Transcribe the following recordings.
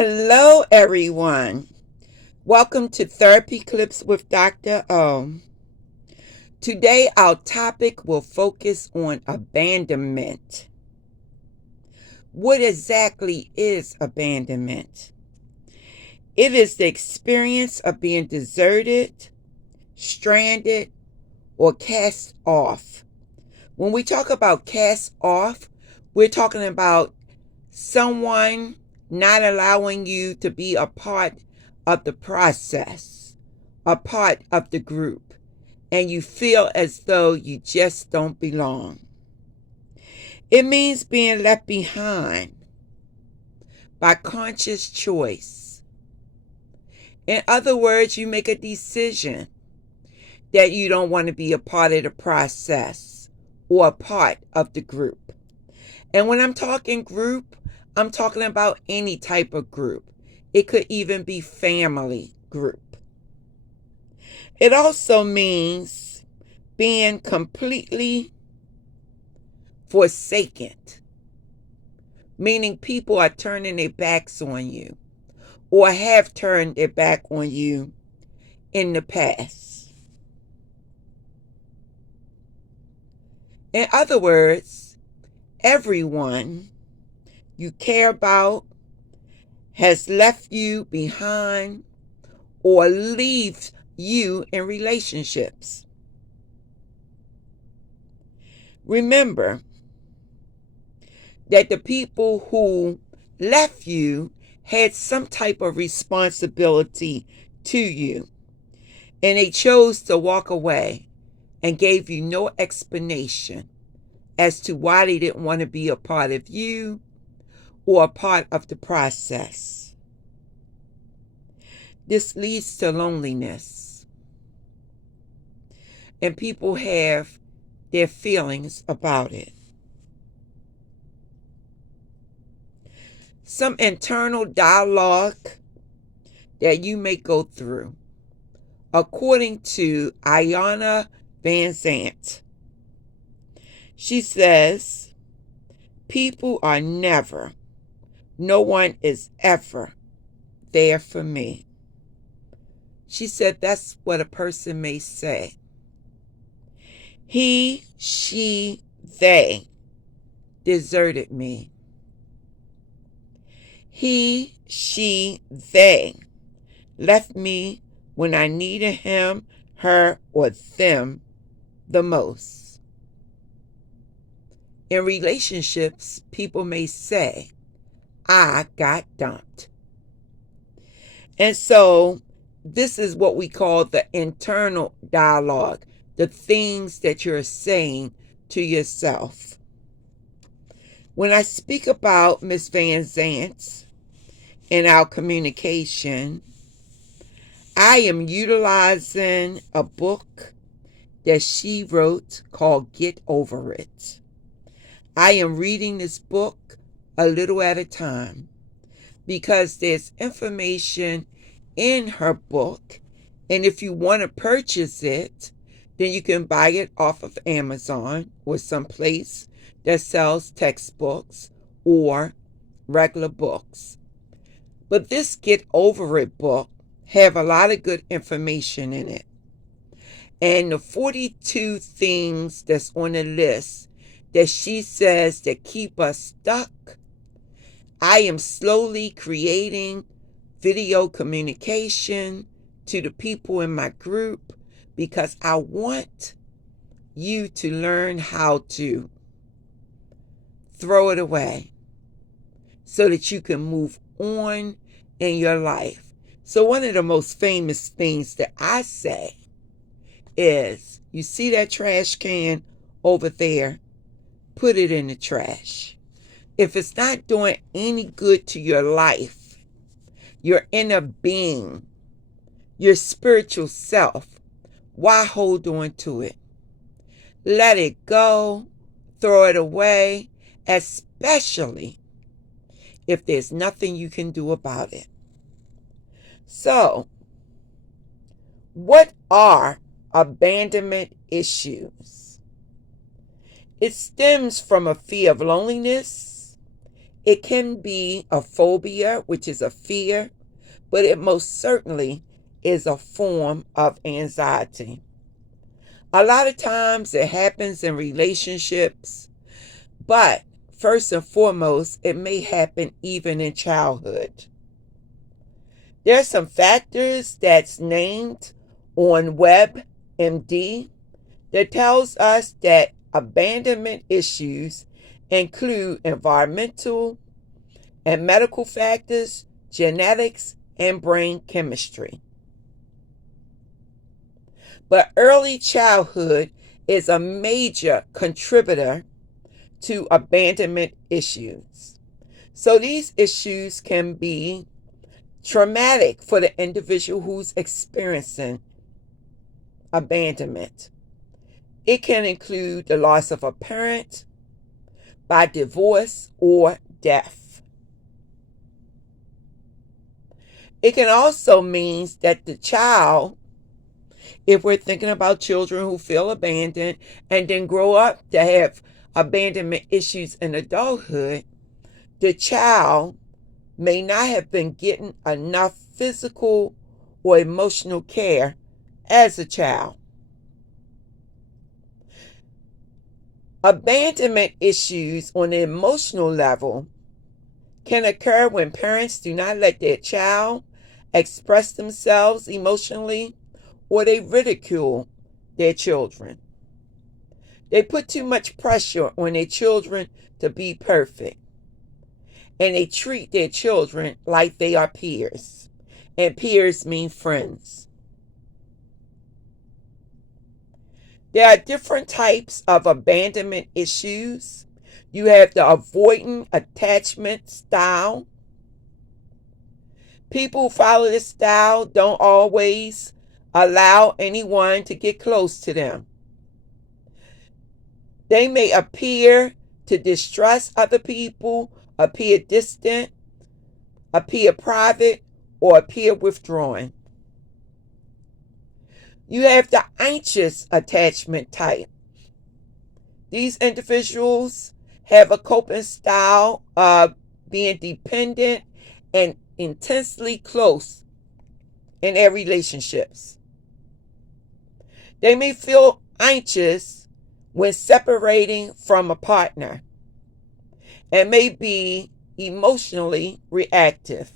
Hello, everyone. Welcome to Therapy Clips with Dr. O. Today, our topic will focus on abandonment. What exactly is abandonment? It is the experience of being deserted, stranded, or cast off. When we talk about cast off, we're talking about someone not allowing you to be a part of the process, a part of the group, and you feel as though you just don't belong. It means being left behind by conscious choice. In other words, you make a decision that you don't want to be a part of the process or a part of the group. And when I'm talking group, I'm talking about any type of group. It could even be family group. It also means being completely forsaken, meaning people are turning their backs on you or have turned their back on you in the past. In other words, everyone you care about has left you behind or leaves you in relationships. Remember that the people who left you had some type of responsibility to you, and they chose to walk away and gave you no explanation as to why they didn't want to be a part of you or a part of the process. This leads to loneliness, and people have their feelings about it. Some internal dialogue that you may go through. According to Vanzant, she says, people are never, no one is ever there for me. She said that's what a person may say. He, she, they deserted me. He, she, they left me when I needed him, her, or them the most. In relationships, people may say, I got dumped. And so this is what we call the internal dialogue, the things that you're saying to yourself. When I speak about Miss Vanzant in our communication, I am utilizing a book that she wrote called Get Over It. I am reading this book a little at a time because there's information in her book, and if you want to purchase it, then you can buy it off of Amazon or someplace that sells textbooks or regular books. But this Get Over It book have a lot of good information in it. And the 42 things that's on the list that she says that keep us stuck, I am slowly creating video communication to the people in my group because I want you to learn how to throw it away so that you can move on in your life. So one of the most famous things that I say is, you see that trash can over there? Put it in the trash. If it's not doing any good to your life, your inner being, your spiritual self, why hold on to it? Let it go, throw it away, especially if there's nothing you can do about it. So, what are abandonment issues? It stems from a fear of loneliness. It can be a phobia, which is a fear, but it most certainly is a form of anxiety. A lot of times it happens in relationships, but first and foremost, it may happen even in childhood. There's some factors that's named on WebMD that tells us that abandonment issues include environmental and medical factors, genetics, and brain chemistry. But early childhood is a major contributor to abandonment issues. So these issues can be traumatic for the individual who's experiencing abandonment. It can include the loss of a parent by divorce or death. It can also mean that the child, if we're thinking about children who feel abandoned and then grow up to have abandonment issues in adulthood, the child may not have been getting enough physical or emotional care as a child. Abandonment issues on the emotional level can occur when parents do not let their child express themselves emotionally, or they ridicule their children. They put too much pressure on their children to be perfect, and they treat their children like they are peers, and peers mean friends. There are different types of abandonment issues. You have the avoidant attachment style. People who follow this style don't always allow anyone to get close to them. They may appear to distrust other people, appear distant, appear private, or appear withdrawing. You have the anxious attachment type. These individuals have a coping style of being dependent and intensely close in their relationships. They may feel anxious when separating from a partner and may be emotionally reactive.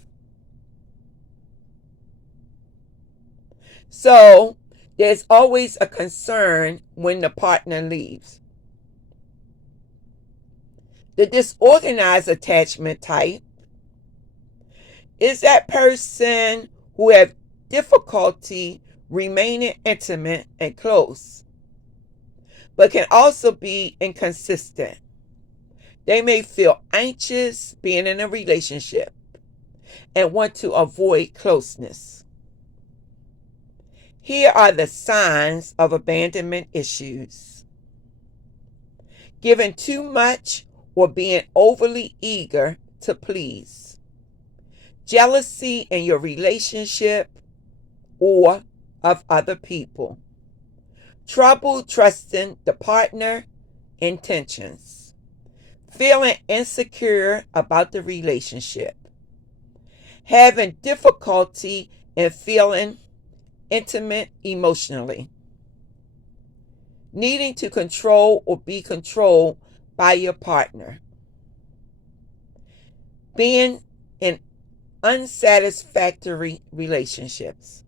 So, there's always a concern when the partner leaves. The disorganized attachment type is that person who have difficulty remaining intimate and close, but can also be inconsistent. They may feel anxious being in a relationship and want to avoid closeness. Here are the signs of abandonment issues: giving too much or being overly eager to please, jealousy in your relationship or of other people, trouble trusting the partner intentions, feeling insecure about the relationship, having difficulty in feeling intimate emotionally, needing to control or be controlled by your partner, being in unsatisfactory relationships.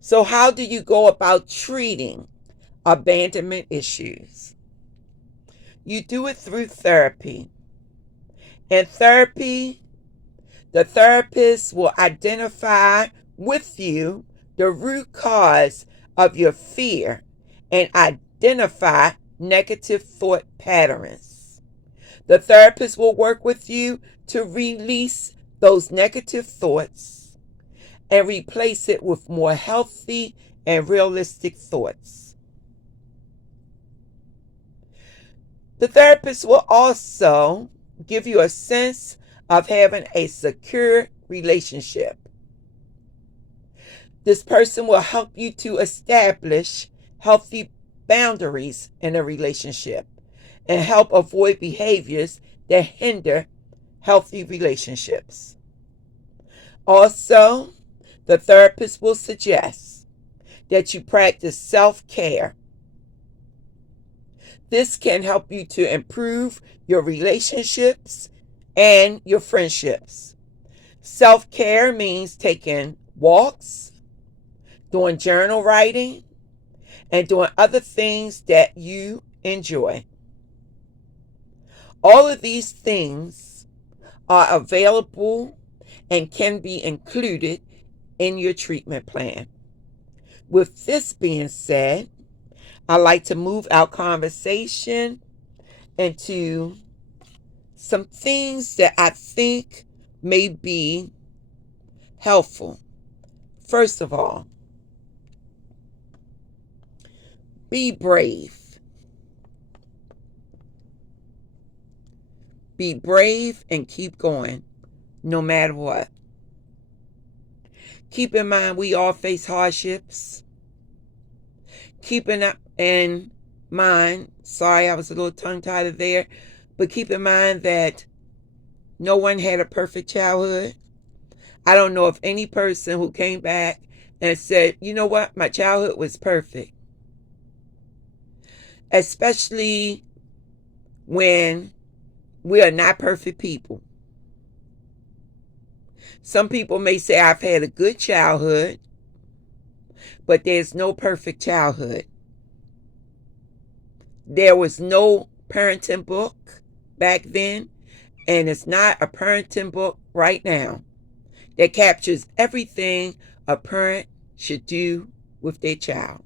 So how do you go about treating abandonment issues? You do it through therapy. In therapy, the therapist will identify with you the root cause of your fear and identify negative thought patterns. The therapist will work with you to release those negative thoughts and replace it with more healthy and realistic thoughts. The therapist will also give you a sense of having a secure relationship. This person will help you to establish healthy boundaries in a relationship and help avoid behaviors that hinder healthy relationships. Also, the therapist will suggest that you practice self-care. This can help you to improve your relationships and your friendships. Self-care means taking walks, doing journal writing, and doing other things that you enjoy. All of these things are available and can be included in your treatment plan. With this being said, I'd like to move our conversation into some things that I think may be helpful. First of all, be brave. Be brave and keep going, no matter what. Keep in mind, we all face hardships. Keep in mind, sorry, I was a little tongue-tied there, but keep in mind that no one had a perfect childhood. I don't know of any person who came back and said, you know what, my childhood was perfect. Especially when we are not perfect people. Some people may say, I've had a good childhood, but there's no perfect childhood. There was no parenting book back then, and it's not a parenting book right now that captures everything a parent should do with their child.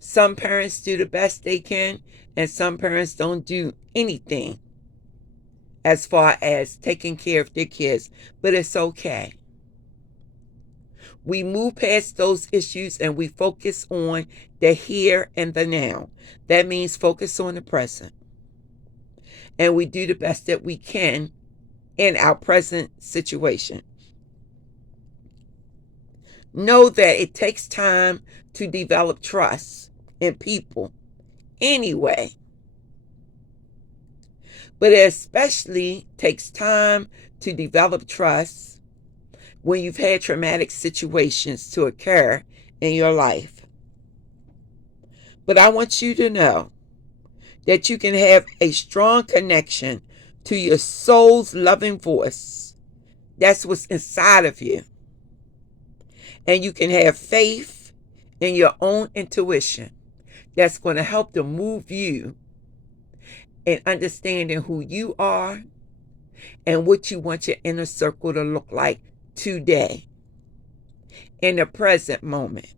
Some parents do the best they can, and some parents don't do anything as far as taking care of their kids, but it's okay. We move past those issues and we focus on the here and the now. That means focus on the present. And we do the best that we can in our present situation. Know that it takes time to develop trust in people anyway. But it especially takes time to develop trust when you've had traumatic situations to occur in your life. But I want you to know that you can have a strong connection to your soul's loving voice. That's what's inside of you. And you can have faith in your own intuition. That's going to help to move you in understanding who you are and what you want your inner circle to look like today, in the present moment.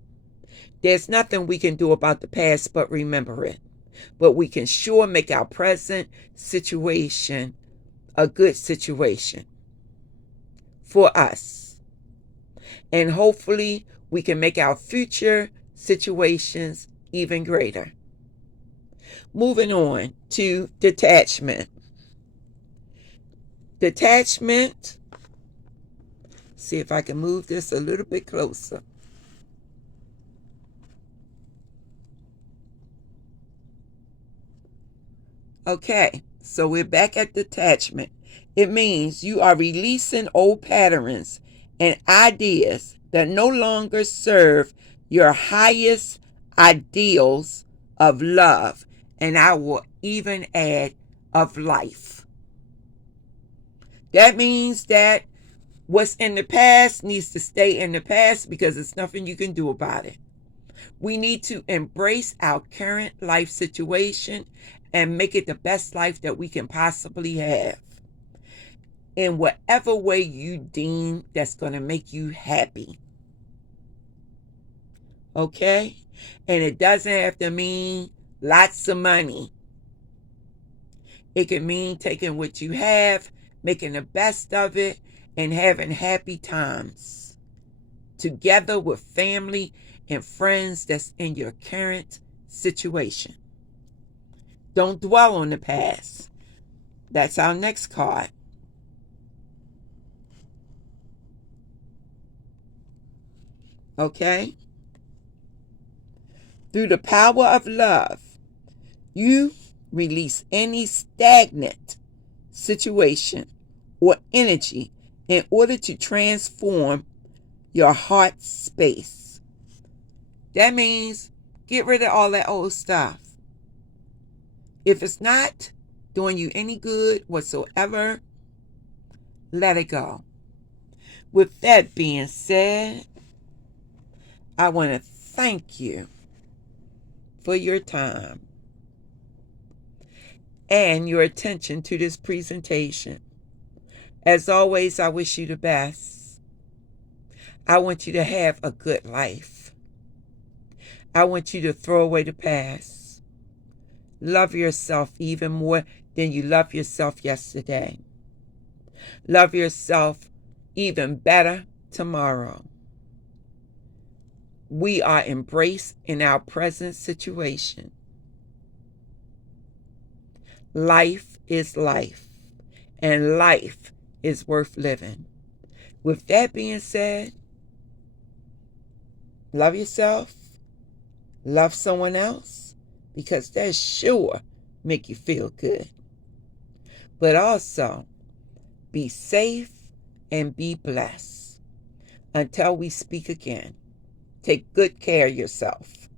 There's nothing we can do about the past but remember it. But we can sure make our present situation a good situation for us. And hopefully we can make our future situations even greater. Moving on to detachment. Detachment, see if I can move this a little bit closer. Okay, so we're back at detachment. It means you are releasing old patterns and ideas that no longer serve your highest ideals of love, and I will even add of life. That means that what's in the past needs to stay in the past because there's nothing you can do about it. We need to embrace our current life situation and make it the best life that we can possibly have in whatever way you deem that's going to make you happy. Okay? And it doesn't have to mean lots of money. It can mean taking what you have, making the best of it, and having happy times together with family and friends that's in your current situation. Don't dwell on the past. That's our next card. Okay? Through the power of love, you release any stagnant situation or energy in order to transform your heart space. That means get rid of all that old stuff. If it's not doing you any good whatsoever, let it go. With that being said, I want to thank you for your time and your attention to this presentation. As always, I wish you the best. I want you to have a good life. I want you to throw away the past. Love yourself even more than you loved yourself yesterday. Love yourself even better tomorrow. We are embraced in our present situation. Life is life, and life is worth living. With that being said, love yourself, love someone else, because that sure make you feel good. But also, be safe and be blessed. Until we speak again, take good care of yourself.